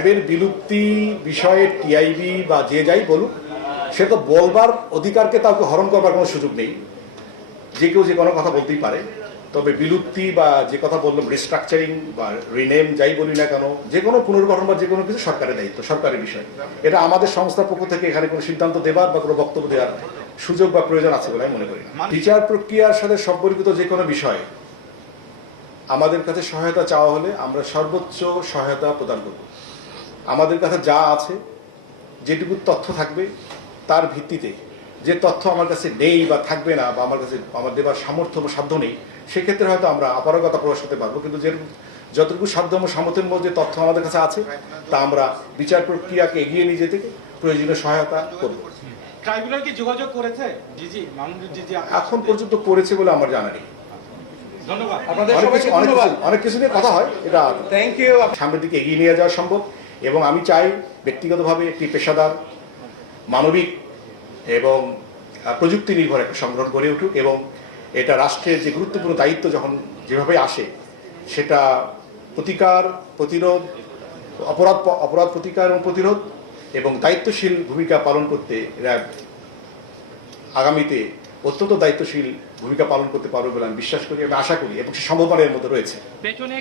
র্যাবের বিলুপ্তি বিষয়ে টিআইবি বা যে যাই বলুক, সে তো বলবার অধিকারকে কাউকে হরণ করবার কোনো সুযোগ নেই। যে কেউ যে কোনো কথা বলতেই পারে। তবে বিলুপ্তি বা যে কথা বললাম রিস্ট্রাকচারিং বা রিনেম যাই বলি না কেন, যে কোনো পুনর্গঠন বা যে কোনো কিছু সরকারের দায়িত্ব, সরকারের বিষয়। এটা আমাদের সংস্থার পক্ষ থেকে এখানে কোনো সিদ্ধান্ত দেবার বা কোনো বক্তব্য দেওয়ার সুযোগ বা প্রয়োজন আছে বলে আমি মনে করি না। বিচার প্রক্রিয়ার সাথে সম্পর্কিত যে কোনো বিষয়ে আমাদের কাছে সহায়তা চাওয়া হলে আমরা সর্বোচ্চ সহায়তা প্রদান করব। আমাদের কাছে যা আছে, যেটুকু তথ্য থাকবে তার ভিত্তিতে, যে তথ্য আমার কাছে নেই বা থাকবে না বা আমার কাছে আমার দেবার সামর্থ্য বা সাধ্য নেই, সেক্ষেত্রে হয়তো আমরা অপারগতা প্রকাশ করতে পারবো। কিন্তু যতটুকু সাধ্য এবং সামর্থ্যের মধ্যে তথ্য আমাদের কাছে আছে, তা আমরা বিচার প্রক্রিয়াকে এগিয়ে নিয়ে যেতে প্রয়োজনীয় সহায়তা করব। ট্রাইব্যুনাল কি যোগাযোগ করেছে? জিজি মামুনুর জিজি এখন পর্যন্ত করেছে বলে আমার জানা নেই। ধন্যবাদ। অনেক কিছু নিয়ে কথা হয়, এটা থ্যাংক ইউ। সামনের দিকে এগিয়ে নিয়ে যাওয়া সম্ভব। এবং আমি চাই ব্যক্তিগতভাবে একটি পেশাদার, মানবিক এবং প্রযুক্তি নির্ভর একটা সংগঠন গড়ে উঠুক, এবং এটা রাষ্ট্রের যে গুরুত্বপূর্ণ দায়িত্ব যখন যেভাবে আসে, সেটা প্রতিকার, প্রতিরোধ, অপরাধ প্রতিকার এবং প্রতিরোধ এবং দায়িত্বশীল ভূমিকা পালন করতে র্যাব আগামীতে অত্যন্ত দায়িত্বশীল ভূমিকা পালন করতে পারবে বলে আমি বিশ্বাস করি এবং আশা করি, এবং সে সম্ভাবনার মধ্যে রয়েছে।